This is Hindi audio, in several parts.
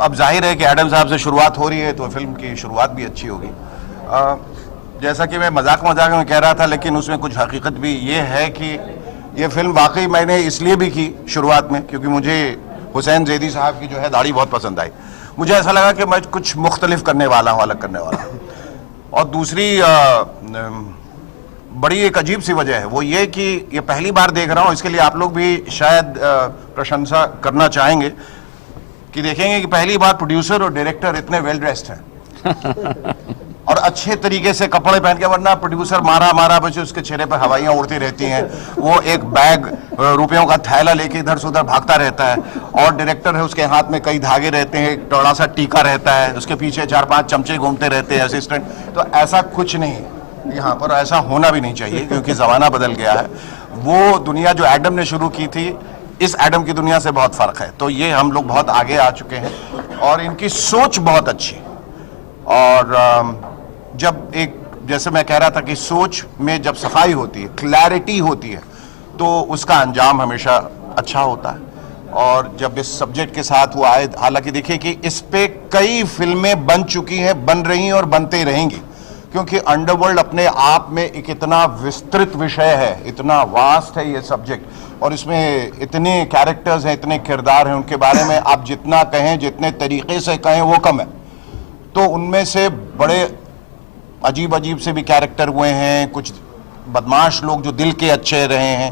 अब जाहिर है कि एडम साहब से शुरुआत हो रही है तो फिल्म की शुरुआत भी अच्छी होगी। जैसा कि मैं मजाक में कह रहा था, लेकिन उसमें कुछ हकीकत भी ये है कि ये फिल्म वाकई मैंने इसलिए भी की शुरुआत में क्योंकि मुझे हुसैन जैदी साहब की जो है दाढ़ी बहुत पसंद आई। मुझे ऐसा लगा कि मैं कुछ मुख्तलिफ करने वाला हूँ, अलग करने वाला हूँ। और दूसरी बड़ी एक अजीब सी वजह है, वो ये कि ये पहली बार देख रहा हूँ, इसके लिए आप लोग भी शायद प्रशंसा करना चाहेंगे कि देखेंगे कि पहली बार प्रोड्यूसर और डायरेक्टर इतने वेल ड्रेस्ड हैं और अच्छे तरीके से कपड़े पहन के, वरना प्रोड्यूसर मारा बच्चे उसके चेहरे पर हवाइयाँ उड़ती रहती हैं, वो एक बैग रुपयों का थैला लेके इधर से उधर भागता रहता है, और डायरेक्टर है उसके हाथ में कई धागे रहते हैं, एक टोड़ा सा टीका रहता है, उसके पीछे 4-5 चमचे घूमते रहते हैं असिस्टेंट। तो ऐसा कुछ नहीं है यहाँ पर, ऐसा होना भी नहीं चाहिए क्योंकि ज़माना बदल गया है। वो दुनिया जो एडम ने शुरू की थी, इस एडम की दुनिया से बहुत फ़र्क है। तो ये हम लोग बहुत आगे आ चुके हैं और इनकी सोच बहुत अच्छी। और जब एक, जैसे मैं कह रहा था कि सोच में जब सफाई होती है, क्लैरिटी होती है, तो उसका अंजाम हमेशा अच्छा होता है। और जब इस सब्जेक्ट के साथ वो आए, हालांकि देखिए कि इस पे कई फिल्में बन चुकी हैं, बन रही हैं और बनते रहेंगी, क्योंकि अंडरवर्ल्ड अपने आप में एक इतना विस्तृत विषय है, इतना वास्ट है ये सब्जेक्ट, और इसमें इतने कैरेक्टर्स हैं, इतने किरदार हैं, उनके बारे में आप जितना कहें, जितने तरीके से कहें वो कम है। तो उनमें से बड़े अजीब अजीब से भी कैरेक्टर हुए हैं, कुछ बदमाश लोग जो दिल के अच्छे रहे हैं।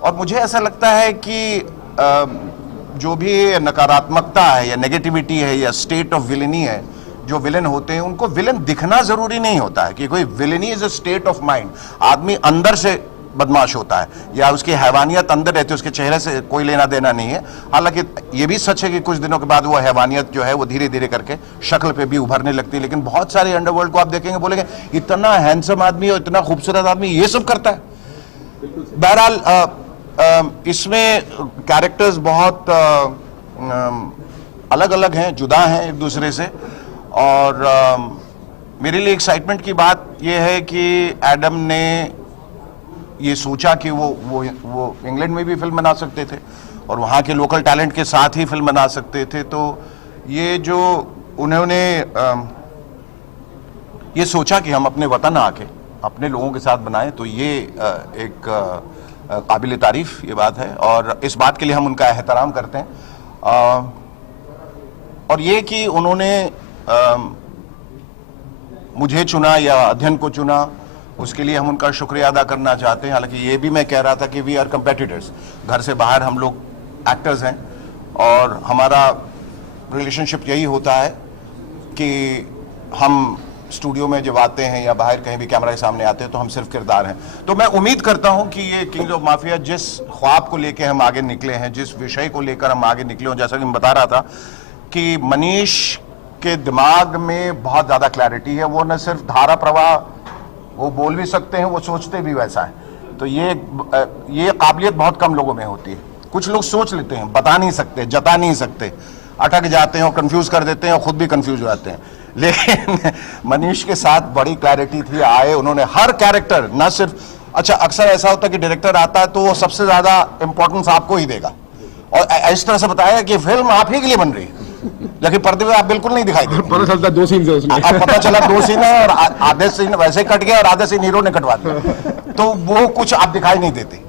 और मुझे ऐसा लगता है कि जो भी नकारात्मकता है या नेगेटिविटी है या स्टेट ऑफ विलेनी है, जो विलेन होते हैं उनको विलेन दिखना जरूरी नहीं होता है कि कोई villainy is a state of mind. आदमी अंदर से बदमाश होता है या उसकी हैवानियत अंदर रहती है, उसके चेहरे से कोई लेना देना नहीं है। हालांकि ये भी सच है कि कुछ दिनों के बाद वो हैवानियत जो है वो धीरे धीरे करके शक्ल पे भी उभरने लगती है। लेकिन बहुत सारे अंडरवर्ल्ड को आप देखेंगे, बोलेंगे इतना हैंडसम आदमी और इतना खूबसूरत आदमी ये सब करता है। बहरहाल इसमें कैरेक्टर्स बहुत अलग अलग हैं, जुदा हैं एक दूसरे से। और मेरे लिए एक्साइटमेंट की बात यह है कि एडम ने ये सोचा कि वो इंग्लैंड में भी फिल्म बना सकते थे और वहाँ के लोकल टैलेंट के साथ ही फिल्म बना सकते थे। तो ये जो उन्होंने ये सोचा कि हम अपने वतन आके अपने लोगों के साथ बनाएं, तो ये एक काबिल तारीफ ये बात है और इस बात के लिए हम उनका एहतराम करते हैं। और ये कि उन्होंने मुझे चुना या अध्ययन को चुना, उसके लिए हम उनका शुक्रिया अदा करना चाहते हैं। हालांकि ये भी मैं कह रहा था कि वी आर कंपेटिटर्स, घर से बाहर हम लोग एक्टर्स हैं और हमारा रिलेशनशिप यही होता है कि हम स्टूडियो में जब आते हैं या बाहर कहीं भी कैमरा के सामने आते हैं तो हम सिर्फ किरदार हैं। तो मैं उम्मीद करता हूं कि ये किंग्स ऑफ माफिया जिस ख्वाब को लेकर हम आगे निकले हैं, जिस विषय को लेकर हम आगे निकले हों, जैसा कि मैं बता रहा था कि मनीष के दिमाग में बहुत ज़्यादा क्लैरिटी है। वो न सिर्फ धारा प्रवाह, वो बोल भी सकते हैं, वो सोचते भी वैसा है। तो ये काबिलियत बहुत कम लोगों में होती है। कुछ लोग सोच लेते हैं, बता नहीं सकते, जता नहीं सकते, अटक जाते हैं और कंफ्यूज कर देते हैं और खुद भी कंफ्यूज हो जाते हैं। लेकिन मनीष के साथ बड़ी क्लैरिटी थी, आए उन्होंने हर कैरेक्टर, ना सिर्फ, अच्छा अक्सर ऐसा होता है कि डायरेक्टर आता है तो वो सबसे ज्यादा इंपॉर्टेंस आपको ही देगा और इस तरह से बताएगा कि फिल्म आप ही के लिए बन रही है, लेकिन पर्दे पे आप बिल्कुल नहीं दिखाई देते। पता चलता 2 सीन है उसमें। अब पता चला 2 सीन है और आधे सीन वैसे कट गया और आधे सीन हीरो ने कटवा दिया, तो वो कुछ आप दिखाई नहीं देते।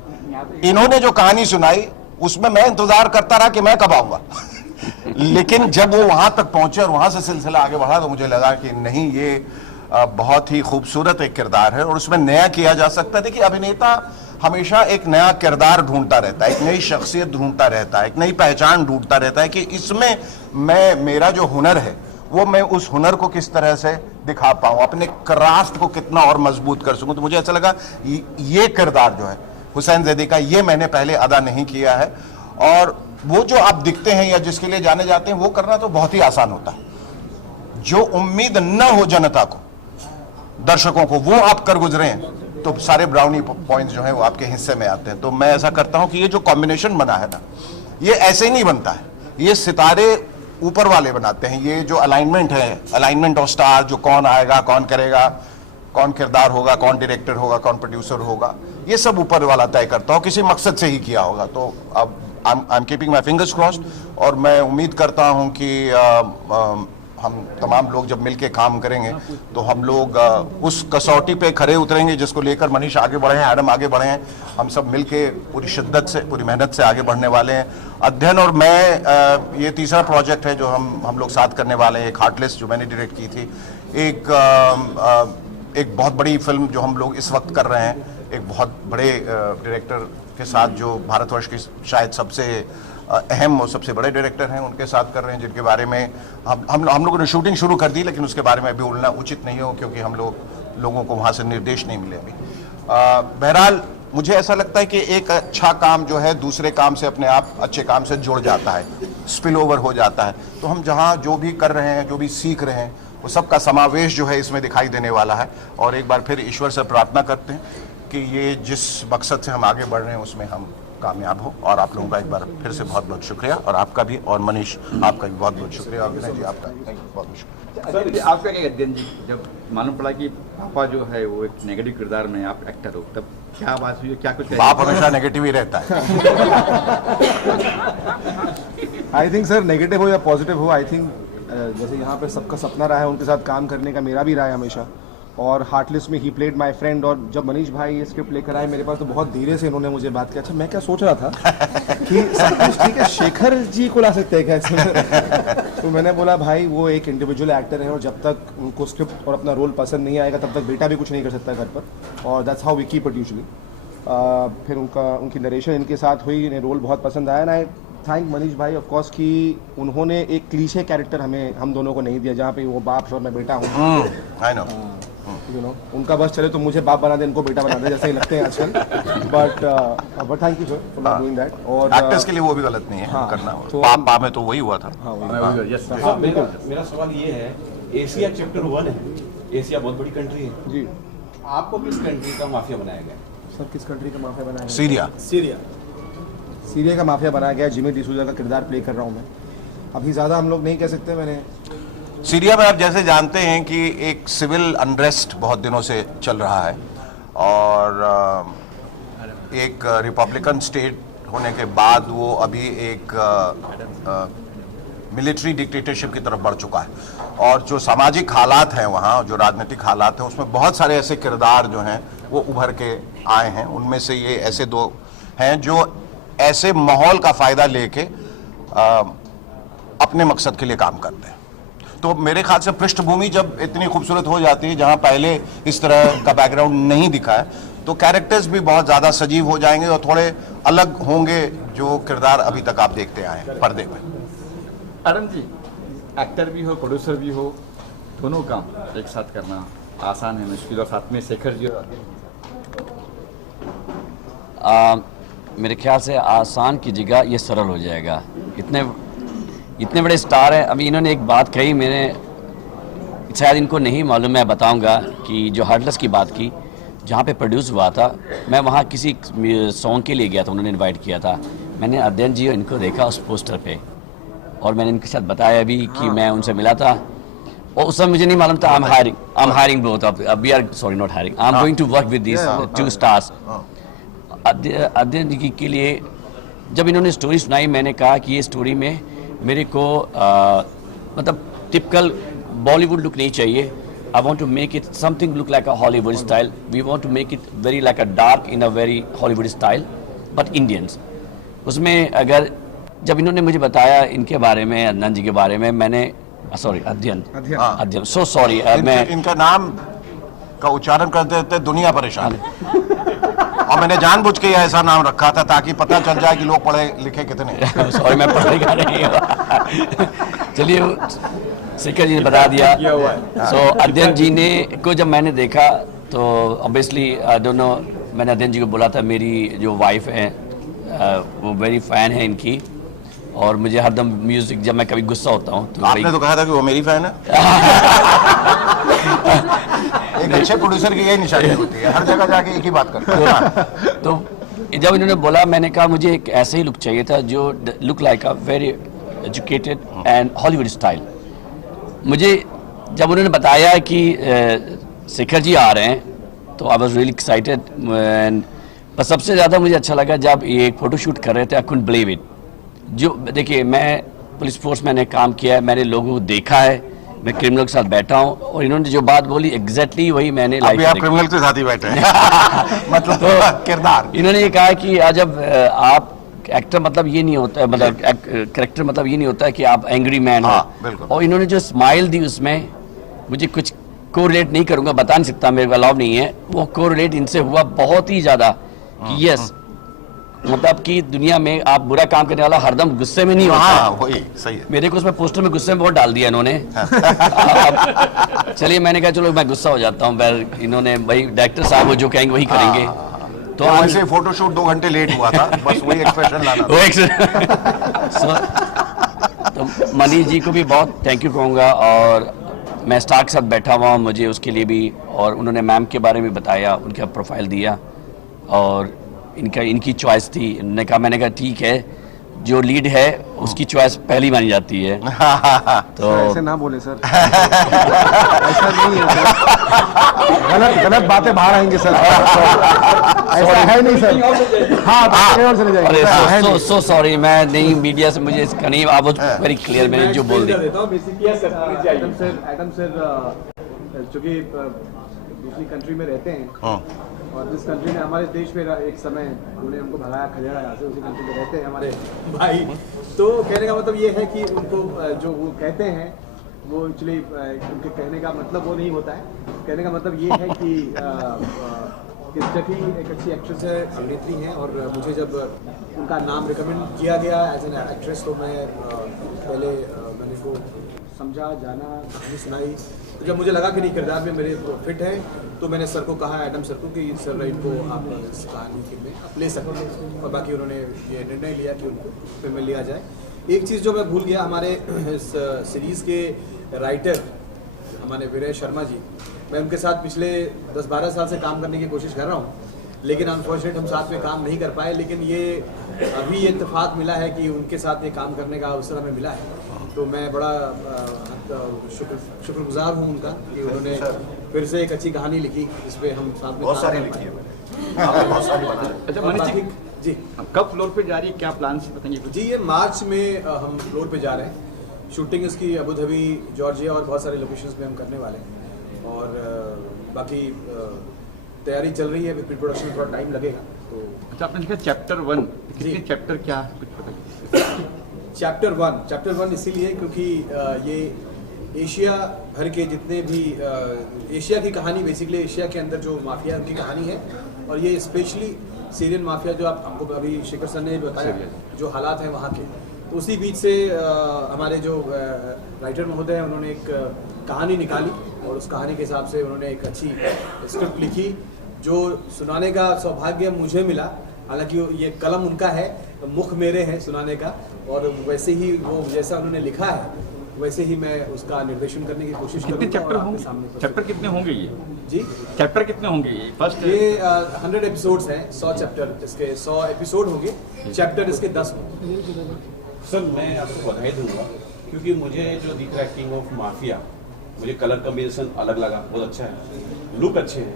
इन्होंने जो कहानी सुनाई उसमें मैं इंतजार करता रहा कि मैं कब आऊंगा लेकिन जब वो वहां तक पहुंचे और वहां से सिलसिला आगे बढ़ा तो मुझे लगा कि नहीं, ये बहुत ही खूबसूरत एक किरदार है और उसमें नया किया जा सकता है। देखिए, अभिनेता हमेशा एक नया किरदार ढूंढता रहता है, एक नई शख्सियत ढूंढता रहता है, एक नई पहचान ढूंढता रहता है कि इसमें मेरा जो हुनर है वो मैं उस हुनर को किस तरह से दिखा पाऊं, अपने क्राफ्ट को कितना और मजबूत कर सकूं। तो मुझे ऐसा लगा ये किरदार जो है हुसैन जैदी का, ये मैंने पहले अदा नहीं किया है। और वो जो आप दिखते हैं या जिसके लिए जाने जाते हैं वो करना तो बहुत ही आसान होता है। जो उम्मीद न हो जनता को, दर्शकों को, वो आप कर गुजरे हैं तो सारे ब्राउनी पॉइंट्स जो हैं वो आपके हिस्से में आते हैं। तो मैं ऐसा करता हूं कि ये जो कॉम्बिनेशन बना है ना, ये ऐसे ही नहीं बनता है, ये सितारे ऊपर वाले बनाते हैं। ये जो अलाइनमेंट है, अलाइनमेंट ऑफ स्टार, जो कौन आएगा, कौन करेगा, कौन किरदार होगा, कौन डायरेक्टर होगा, कौन प्रोड्यूसर होगा, ये सब ऊपर वाला तय करता हो, किसी मकसद से ही किया होगा। तो अब I am keeping my fingers crossed, और मैं उम्मीद करता हूं कि हम तमाम लोग जब मिलके काम करेंगे तो हम लोग उस कसौटी पे खरे उतरेंगे जिसको लेकर मनीष आगे बढ़े हैं, एडम आगे बढ़े हैं। हम सब मिलके पूरी शिद्दत से, पूरी मेहनत से आगे बढ़ने वाले हैं। अध्ययन और मैं, ये तीसरा प्रोजेक्ट है जो हम लोग साथ करने वाले हैं। एक हार्टलेस जो मैंने डायरेक्ट की थी, एक बहुत बड़ी फिल्म जो हम लोग इस वक्त कर रहे हैं, एक बहुत बड़े डायरेक्टर के साथ जो भारतवर्ष की शायद सबसे अहम और सबसे बड़े डायरेक्टर हैं, उनके साथ कर रहे हैं, जिनके बारे में हम लोगों ने शूटिंग शुरू कर दी, लेकिन उसके बारे में अभी बोलना उचित नहीं हो क्योंकि लोगों को वहाँ से निर्देश नहीं मिले अभी। बहरहाल मुझे ऐसा लगता है कि एक अच्छा काम जो है दूसरे काम से अपने आप अच्छे काम से जुड़ जाता है, स्पिल ओवर हो जाता है। तो हम जहाँ जो भी कर रहे हैं, जो भी सीख रहे हैं, वो सबका समावेश जो है इसमें दिखाई देने वाला है। और एक बार फिर ईश्वर से प्रार्थना करते हैं कि ये जिस मकसद से हम आगे बढ़ रहे हैं उसमें हम कामयाब हो। और आप लोगों का एक बार फिर से बहुत बहुत शुक्रिया, और आपका भी, और मनीष आपका भी बहुत बहुत शुक्रिया, और विनय जी आपका बहुत बहुत शुक्रिया। सर, आपका क्या अध्ययन जी, जब मालूम पड़ा कि पापा जो है वो एक नेगेटिव किरदार में आप एक्टर हो, तब क्या बात हुई, क्या कुछ? बाप हमेशा नेगेटिव ही रहता है। आई थिंक सर, नेगेटिव हो या पॉजिटिव हो, आई थिंक जैसे यहाँ पे सबका सपना रहा है उनके साथ काम करने का, मेरा भी रहा है हमेशा। और हार्टलेस में ही प्लेड माय फ्रेंड, और जब मनीष भाई ये स्क्रिप्ट लेकर आए मेरे पास तो बहुत धीरे से इन्होंने मुझे बात किया। अच्छा, मैं क्या सोच रहा था कि सब कुछ ठीक है, शेखर जी को ला सकते हैं क्या इसमें? तो मैंने बोला भाई वो एक इंडिविजुअल एक्टर है और जब तक उनको स्क्रिप्ट और अपना रोल पसंद नहीं आएगा तब तक बेटा भी कुछ नहीं कर सकता घर पर, और that's how we keep it usually. फिर उनकी नरेशन इनके साथ हुई, इन्हें रोल बहुत पसंद आया। ना थैंक मनीष भाई ऑफ कोर्स कि उन्होंने एक क्लीशे कैरेक्टर हम दोनों को नहीं दिया जहाँ पे वो बाप और मैं बेटा हूँ। आई नो, यू नो, उनका बस चले तो मुझे बाप बना दे, इनको बेटा बना दे, जैसे ही लगते हैं आजकल। But thank you sir for doing that. और एक्टर्स के लिए वो भी गलत नहीं है, हाँ, करना। तो पापा में तो वही हुआ था। हाँ, यस सर। हाँ, बिल्कुल। मेरा सवाल ये है, एशिया चैप्टर 1 है, एशिया बहुत बड़ी कंट्री है जी। आपको किस कंट्री का माफिया बनाया गया? सर, किस कंट्री का माफिया बनाया गया? सीरिया। सीरिया का माफिया बनाया गया। जिमी डिसूजा का किरदार प्ले कर रहा हूँ मैं। अभी ज़्यादा हम लोग नहीं कह सकते। मैंने सीरिया में आप जैसे जानते हैं कि एक सिविल अनरेस्ट बहुत दिनों से चल रहा है, और एक रिपब्लिकन स्टेट होने के बाद वो अभी एक मिलिट्री डिक्टेटरशिप की तरफ बढ़ चुका है। और जो सामाजिक हालात हैं वहाँ, जो राजनीतिक हालात हैं, उसमें बहुत सारे ऐसे किरदार जो हैं वो उभर के आए हैं। उनमें से ये ऐसे दो हैं जो ऐसे माहौल का फ़ायदा लेके अपने मकसद के लिए काम करते हैं। तो मेरे ख्याल से पृष्ठभूमि जब इतनी खूबसूरत हो जाती है जहाँ पहले इस तरह का बैकग्राउंड नहीं दिखा है, तो कैरेक्टर्स भी बहुत ज़्यादा सजीव हो जाएंगे और थोड़े अलग होंगे जो किरदार अभी तक आप देखते आए हैं पर्दे में। अरुण जी, एक्टर भी हो, प्रोड्यूसर भी हो, दोनों काम एक साथ करना आसान है, मुश्किल? और साथ में शेखर जी और मेरे ख्याल से आसान की जगह ये सरल हो जाएगा। इतने बड़े स्टार हैं। अभी इन्होंने एक बात कही, मैंने शायद इनको नहीं मालूम, मैं बताऊंगा कि जो हार्टलेस की बात की, जहाँ पे प्रोड्यूस हुआ था, मैं वहाँ किसी सॉन्ग के लिए गया था, उन्होंने इनवाइट किया था। मैंने अध्ययन जी इनको देखा उस पोस्टर पे, और मैंने इनके साथ बताया भी कि मैं उनसे मिला था, और उस समय मुझे नहीं मालूम था I am hiring both of, we are sorry not hiring, I am going to work with this two stars. Adhyayan ji के लिए जब इन्होंने स्टोरी सुनाई, मैंने कहा कि ये स्टोरी में मेरे को मतलब टिपिकल बॉलीवुड लुक नहीं चाहिए। I want to make it something look like a Hollywood style. We want to make it very like a dark in a very Hollywood style, but Indians. उसमें अगर जब इन्होंने मुझे बताया इनके बारे में, अदनान जी के बारे में, मैंने सॉरी अध्ययन सो सॉरी, मैं इनका नाम का उच्चारण करते रहते दुनिया परेशान है। और मैंने जानबूझ के ऐसा नाम रखा था ताकि पता चल जाए कि लोग पढ़े लिखे कितने। सॉरी, मैं पढ़ेगा नहीं हूँ। चलिए, शेखर जी ने बता दिया। सो अध्ययन जी ने को जब मैंने देखा तो ऑब्वियसली आई डोंट नो, मैंने अध्ययन जी को बोला था मेरी जो वाइफ है वो वेरी फैन है इनकी, और मुझे हरदम म्यूजिक, जब मैं कभी गुस्सा होता हूँ तो आपने तो कहा था कि वो मेरी फैन है। एक अच्छे प्रोड्यूसर की यही निशानी होती है, हर जगह जाके एक ही बात करते हैं। तो जब इन्होंने बोला, मैंने कहा मुझे एक ऐसे ही लुक चाहिए था जो look like a very educated and Hollywood style. मुझे जब उन्होंने बताया कि शेखर जी आ रहे हैं तो आई वाज रियली एक्साइटेड। पर सबसे ज़्यादा मुझे अच्छा लगा जब ये एक फ़ोटो शूट कर रहे थे, आई कुडंट बिलीव इट। जो देखिए, मैं पुलिस फोर्स में काम किया है, मैंने लोगों को देखा है, मैं क्रिमिनल के साथ बैठा हूँ, और इन्होंने जो बात बोली एग्जैक्टली वही मैंने लाइफ अभी में आप देखा। क्रिमिनल के साथ ही बैठे हैं मतलब किरदार। इन्होंने ये कहा कि जब आप एक्टर मतलब ये नहीं होता है, मतलब कैरेक्टर मतलब ये नहीं होता है कि आप एंग्री मैन हो। हाँ, बिल्कुल। और इन्होंने जो स्माइल दी उसमें मुझे कुछ कोरिलेट नहीं करूंगा, बता नहीं सकता, मेरे को अलाउ नहीं है, वो कोरिलेट इनसे हुआ बहुत ही ज्यादा कि यस, मतलब कि दुनिया में आप बुरा काम करने वाला हरदम गुस्से में नहीं होता हाँ है। वही सही है। मेरे को उसमें पोस्टर में गुस्से में बहुत डाल दिया इन्होंने। अब चलिए, मैंने कहा चलो मैं गुस्सा हो जाता हूँ, पर इन्होंने भाई डायरेक्टर साहब वो जो कहेंगे वही करेंगे। तो वैसे फोटोशूट 2 घंटे लेट हुआ था, बस वही एक्सप्रेशन लाना वो तो मनीष जी को भी बहुत थैंक यू कहूँगा, और मैं स्टार के साथ बैठा हुआ हूँ, मुझे उसके लिए भी, और उन्होंने मैम के बारे में बताया, उनका प्रोफाइल दिया, और इनकी चॉइस थी। मैंने कहा ठीक है, जो लीड है उसकी चॉइस पहली मानी जाती है। तो ऐसे ना बोले सर, ऐसा नहीं है सर, गलत बातें बाहर आएंगे सर, ऐसा है नहीं सर। हाँ, कहीं और चले जाएंगे, अरे ऐसा है नहीं। सो सॉरी, मैं नहीं, मीडिया से मुझे इसका नहीं, आप वेरी क्लियर, मैंने जो बोल दिया। एडम सर चूंकि दूसरी कंट्री में रहते हैं, और जिस कंट्री ने हमारे देश में एक समय उन्होंने हमको भगाया खदेड़ा यहाँ से, उसी कंट्री में रहते हैं हमारे भाई। तो कहने का मतलब ये है कि उनको जो वो कहते हैं वो एक्चुअली उनके कहने का मतलब वो नहीं होता है। कहने का मतलब ये है कि स्टेफी एक अच्छी एक्ट्रेस है, अभिनेत्री हैं, और मुझे जब उनका नाम रिकमेंड किया गया एज एन एक्ट्रेस, तो मैं पहले मैंने को समझा, जाना, कहानी सुनाई। तो जब मुझे लगा कि नहीं, किरदार में मेरे फिट है, तो मैंने सर को कहा, एडम सर को, कि सर इनको आप इस कहानी में आप ले सकते हैं, और बाकी उन्होंने ये निर्णय लिया कि उनको फिल्म में लिया जाए। एक चीज़ जो मैं भूल गया, हमारे इस सीरीज़ के राइटर हमारे विनय शर्मा जी, मैं उनके साथ पिछले 10-12 साल से काम करने की कोशिश कर रहा हूँ, लेकिन अनफॉर्चुनेट हम साथ में काम नहीं कर पाए। लेकिन ये अभी ये इत्तेफाक मिला है कि उनके साथ ये काम करने का अवसर हमें मिला है, तो मैं बड़ा शुक्रगुजार हूँ उनका कि उन्होंने फिर से एक अच्छी कहानी लिखी, इस पर हम साथ में बहुत सारी लिखी है मैंने, बहुत सारी बना है। अच्छा मनीष जी, जी कब फ्लोर पे जा रही है, क्या प्लान से बताएंगे कुछ? जी, ये मार्च में हम फ्लोर पे जा रहे हैं। शूटिंग इसकी अबू धाबी, जॉर्जिया और बहुत सारे लोकेशंस में हम करने वाले हैं, और बाकी तैयारी चल रही है। प्री प्रोडक्शन में थोड़ा टाइम लगेगा। तो अच्छा, आपने लिखा चैप्टर 1, कितने चैप्टर क्या है, कुछ बताइए। चैप्टर वन इसीलिए क्योंकि ये एशिया भर के जितने भी एशिया की कहानी, बेसिकली एशिया के अंदर जो माफिया उनकी कहानी है, और ये स्पेशली सीरियन माफिया जो हमको अभी शेखर सर ने बताया, जो हालात हैं वहाँ के, तो उसी बीच से हमारे जो राइटर महोदय हैं उन्होंने एक कहानी निकाली, और उस कहानी के हिसाब से उन्होंने एक अच्छी स्क्रिप्ट लिखी, जो सुनाने का सौभाग्य मुझे मिला। हालांकि ये कलम उनका है, मुख मेरे हैं सुनाने का, और वैसे ही वो जैसा उन्होंने लिखा है वैसे ही मैं उसका निर्देशन करने की कोशिश कितने करूंगा। चैप्टर और आपके होंगे? सामने चैप्टर कितने होंगे ये? जी, चैप्टर कितने होंगे ये? फर्स्ट ये 100 एपिसोड्स हैं, 100 चैप्टर, इसके 100 एपिसोड होंगे, चैप्टर इसके 10 होंगे। सर मैं आपको बधाई दूंगा, क्योंकि मुझे जो दिख रहा है किंग ऑफ माफिया, मुझे कलर कॉम्बिनेशन अलग लगा, बहुत अच्छा है, लुक अच्छे हैं।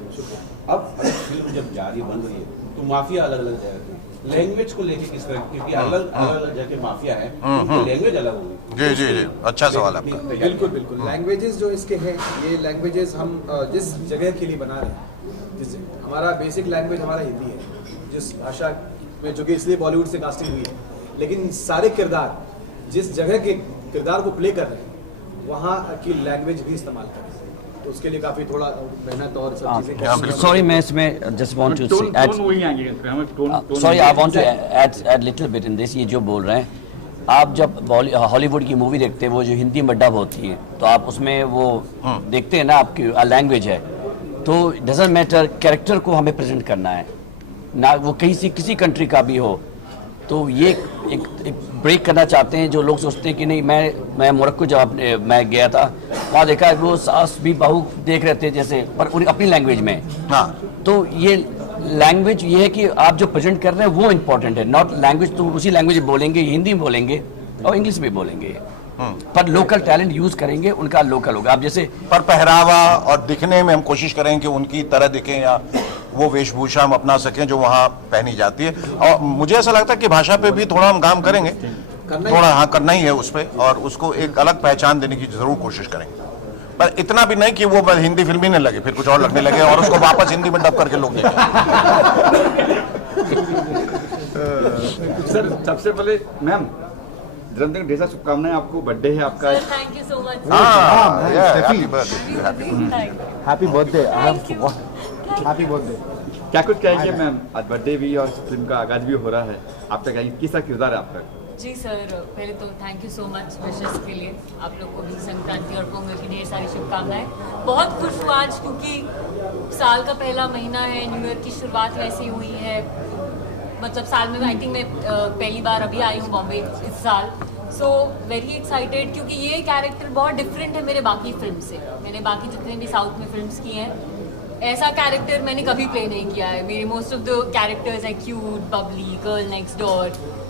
अब फिल्म जब जारी बन रही है तो माफिया अलग अलग जाएगी, लैंग्वेज को लेके किस तरह, क्योंकि अलग अलग जगह माफिया है, तो लैंग्वेज अलग होगी। जी जी जी, अच्छा सवाल आपका। बिल्कुल बिल्कुल, लैंग्वेजेस जो इसके हैं, ये लैंग्वेजेस हम जिस जगह के लिए बना रहे हैं, जिस हमारा बेसिक लैंग्वेज हमारा हिंदी है, जिस भाषा में, जो कि इसलिए बॉलीवुड से कास्टिंग हुई है, लेकिन सारे किरदार जिस जगह के किरदार को प्ले कर रहे हैं वहाँ की लैंग्वेज भी इस्तेमाल कर रहे हैं, तो उसके लिए काफ़ी थोड़ा मेहनत और सब चीज़ें। सॉरी, मैं इसमें जस्ट वांट टू टोन वही आएंगे, हमें tone sorry, I want to add little bit in this. ये जो बोल रहे हैं, आप जब हॉलीवुड की मूवी देखते हैं, वो जो हिंदी में डब होती है, तो आप उसमें वो देखते हैं ना, आपकी लैंग्वेज है, तो डजंट मैटर, कैरेक्टर को हमें प्रेजेंट करना है ना, वो कहीं से किसी कंट्री का भी हो। तो ये एक ब्रेक करना चाहते हैं जो लोग सोचते हैं कि नहीं, मैं मोरक्को जब मैं गया था, वहाँ देखा वो सास भी बहू देख रहे थे जैसे, पर उन्हें अपनी लैंग्वेज में। हाँ, तो ये लैंग्वेज ये है कि आप जो प्रेजेंट कर रहे हैं वो इम्पोर्टेंट है, नॉट लैंग्वेज। तो उसी लैंग्वेज बोलेंगे, हिंदी में बोलेंगे और इंग्लिश में बोलेंगे, पर लोकल टैलेंट यूज करेंगे, उनका लोकल होगा। आप जैसे पर पहरावा और दिखने में हम कोशिश करें कि उनकी तरह दिखें, या वो वेशभूषा हम अपना सकें जो वहाँ पहनी जाती है। और मुझे ऐसा लगता है कि भाषा पे भी थोड़ा हम काम करेंगे, थोड़ा हाँ करना ही है उस पर, और उसको एक अलग पहचान देने की जरूर कोशिश करेंगे, पर इतना भी नहीं कि वो बस हिंदी फिल्म ही नहीं लगे, फिर कुछ और लगने लगे और उसको वापस हिंदी में डब करके लोग देखें। सर सबसे पहले मैम जन्मदिन की ढेर सारी शुभकामनाएं आपको, बर्थडे है आपका। Sir, thank you so much. हाँ, Steffi. happy birthday. Thank you. Happy birthday, I Thank you. Have happy birthday. क्या कुछ कहेंगे मैम, आज बर्थडे भी और फिल्म का आगाज भी हो रहा है, आपका कहेंगे किस किरदार है आपका? जी सर, पहले तो thank you so much wishes के लिए। आप लोग को भी संक्रांति और पोंगल की ढेर सारी शुभकामनाएं। बहुत खुश हूँ आज क्योंकि साल का पहला महीना है, न्यू ईयर की शुरुआत वैसे हुई है। मतलब साल में आई थिंक मैं पहली बार अभी आई हूँ बॉम्बे इस साल। सो वेरी एक्साइटेड क्योंकि ये कैरेक्टर बहुत डिफरेंट है मेरे बाकी फिल्म से। मैंने बाकी जितने भी साउथ में फिल्म्स की हैं, ऐसा कैरेक्टर मैंने कभी प्ले नहीं किया है। मेरे मोस्ट ऑफ द कैरेक्टर्स है cute, Babli, girl next door.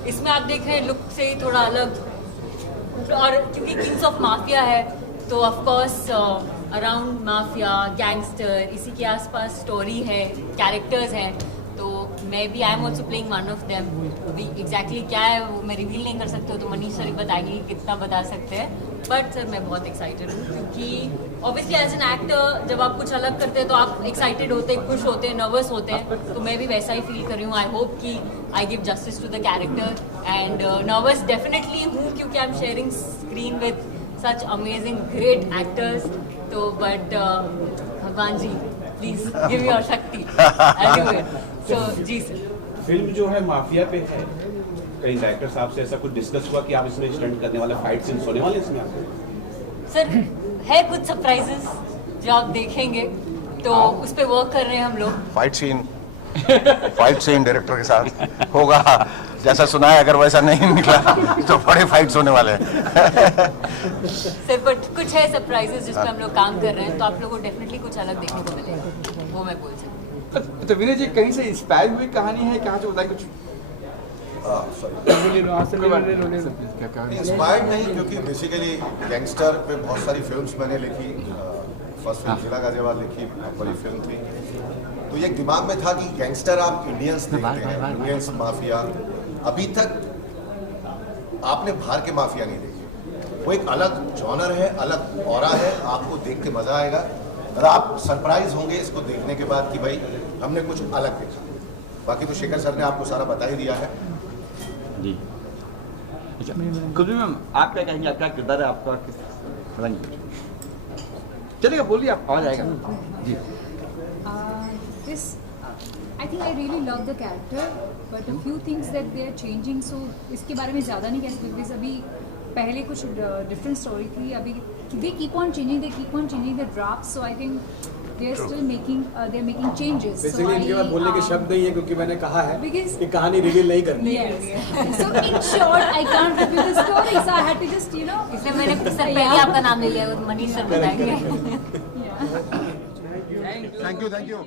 इसमें आप देख रहे हैं लुक से थोड़ा अलग, और क्योंकि किंग्स ऑफ माफिया है तो of course around mafia, gangster, इसी के आसपास स्टोरी है, कैरेक्टर्स हैं। तो मैं भी I am also playing one of them. अभी एग्जैक्टली क्या है वो मैं रिवील नहीं कर सकती हूँ, तो मनीष सर ही बताएंगे कि कितना बता सकते हैं। बट सर मैं बहुत एक्साइटेड हूँ क्योंकि ऑब्वियसली एज एन एक्टर जब आप कुछ अलग करते हैं तो आप एक्साइटेड होते हैं, खुश होते हैं, नर्वस होते हैं। तो मैं भी वैसा ही फील कर रही हूँ। आई होप कि I give justice to the character and nervous definitely हूँ क्योंकि I am sharing screen with such amazing great actors. तो बट भगवान जी please give your shakti, I do it. So जी सर, फिल्म जो है माफिया पे है, कहीं डायरेक्टर साहब से ऐसा कुछ डिस्कस हुआ कि आप इसमें स्टंट करने वाले फाइट सीन्स होने वाले इसमें आपको? सर है कुछ सरप्राइजेस जो आप देखेंगे, तो उस पर वर्क कर रहे हैं हम लोग। फाइट सीन डायरेक्टर के साथ होगा, जैसा सुना है। अगर वैसा नहीं निकला तो बड़े फाइट्स होने वाले हैं। सर बट कुछ है सरप्राइजेस जिस पे हम लोग काम कर रहे हैं, तो आप लोगों को डेफिनेटली कुछ अलग देखने को मिलेगा, वो मैं बोल सकती हूँ। तो विनय जी कहीं से इंस्पायर हुई कहानी है, कहाँ से बताइए कुछ? इंस्पायर्ड नहीं, क्योंकि बेसिकली गैंगस्टर पे बहुत सारी फिल्म्स मैंने लिखी। फर्स्ट फिल्म जिला गाजियाबाद लिखी, बड़ी फिल्म थी। तो ये दिमाग में था कि गैंगस्टर आप इंडियंस देखते हैं, इंडियंस माफिया। अभी तक आपने बाहर के माफिया नहीं देखे। वो एक अलग जॉनर है, अलग ऑरा है, आपको देख के मजा आएगा और आप सरप्राइज होंगे इसको देखने के बाद कि भाई हमने कुछ अलग देखा। बाकी तो शेखर सर ने आपको सारा बता ही दिया है। जी अच्छा, कुछ भी मैम आप क्या कहेंगे, आपका किरदार है आपका, किस बताएंगे? चलेगा, बोलिए, आप आवाज आएगा जी। This, I think I really love the character, but a few things that they are changing, so इसके बारे में ज़्यादा नहीं कह सकते because अभी पहले कुछ different story थी, अभी they keep on changing the drafts, so I think they are still making they're making changes. Basically इनके बाद बोलने के शब्द नहीं है क्योंकि मैंने कहा है Because- कि कहानी रिवील नहीं करनी। Yes. So in short, I can't reveal the story, so I had to just इसलिए मैंने सर पहले आपका नाम ले लिया, मनीष सर बताएंगे। yeah. Thank you.